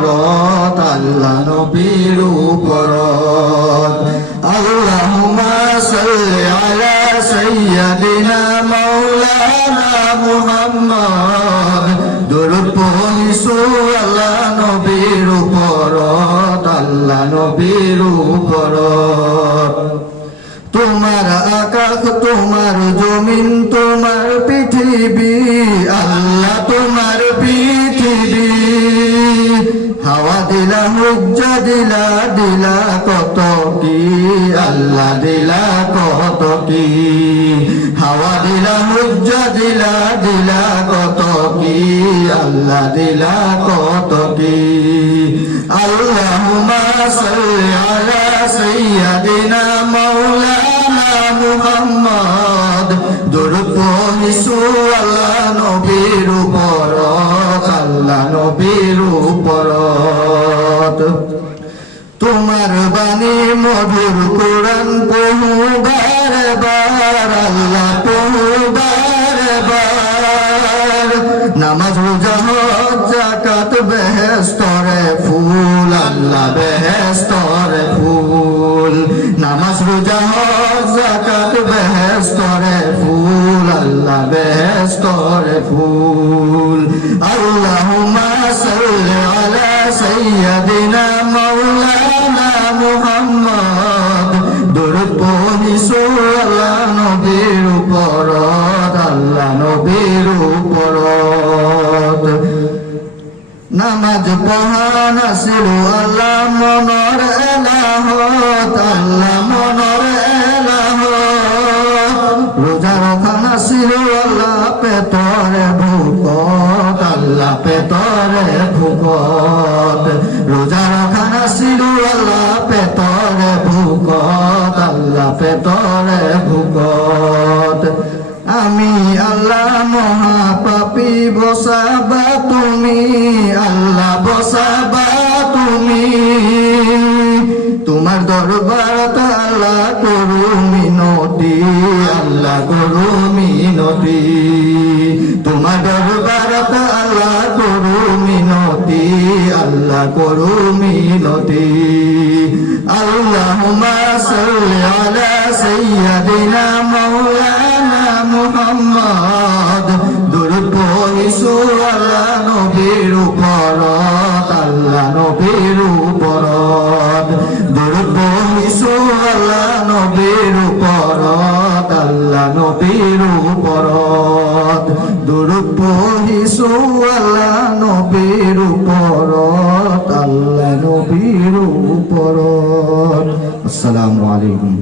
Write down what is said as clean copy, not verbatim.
উপরত আল্লাহ নবীর উপরত আল্লাহুম্মা সাল্লি আলা সাইয়্যিদিনা মাওলানা মুহাম্মদ দরুদ পড়িছো আল্লাহ নবীর উপরত আল্লাহ নবীর উপরত তোমার আকাশ তোমার জমিন তোমার পৃথিবী আল্লাহ তোমার পৃথিবী হাওয়া দিলা হুজ্জা দিলা দিলা কত কি আল্লাহ দিলা কত কি হাওয়া দিলা হুজ্জা দিলা দিলা কত কি আল্লাহ দিলা কত কি আল্লাহুম্মা সাল্লি আলা সাইয়্যিদিনা মাওলানা মুহাম্মদ দরুদ পড়িছো আল্লাহ নবীর উপরত আল্লাহ নবীর উপরত তোমার বাণী মধুর কোরআন পড়ু বারে বার আল্লাহ পড়ু বারে বার নামাজ রোজা হজ যাকাত বেহেশতরে ফুল আল্লাহ বেহেশতরে ফুল নামাজ রোজা হজ যাকাত বেহেশতরে ফুল আল্লাহ বেহেশতরে ফুল আল্লাহুম্মা সাল্লি আলা সাইয়্যিদিনা মাওলানা মুহাম্মদ দরুদ পড়িছো আল্লাহ নবীর উপরত আল্লাহ নবীর উপরত নামাজ পড়া নাছিল আল্লাহ মনর এলাহত আল্লাহ মনর এলাহত রোজা রাখা নাছিল আল্লাহ পেটরে ভুকত আল্লাহ পেটরে ভুকত রোজা রাখা নাছিল আল্লাহ পেটরে ভুকত আল্লাহ পেটরে ভুকত আমি আল্লাহ মহাপাপী বসাবা তুমি আল্লাহ বসাবা তুমি তোমার দরবারত আল্লাহ করু মিনতি আল্লাহ করু মিনতি তোমার দরবারত আল্লাহ করু মিনতি আল্লাহ করু মিনতি আল্লাহুম্মা সাল্লি আলা সাইয়্যিদিনা মাওলানা মুহাম্মদ দরুদ পড়িছো আল্লাহ নবীর উপরত আল্লাহ নবীর উপরত দরুদ পড়িছো আল্লাহ নবীর উপরত আল্লাহ নবীর উপরত দরুদ পড়িছো আল্লাহ নবীর উপরত আল্লাহ নবীর উপরত আসসালামু আলাইকুম।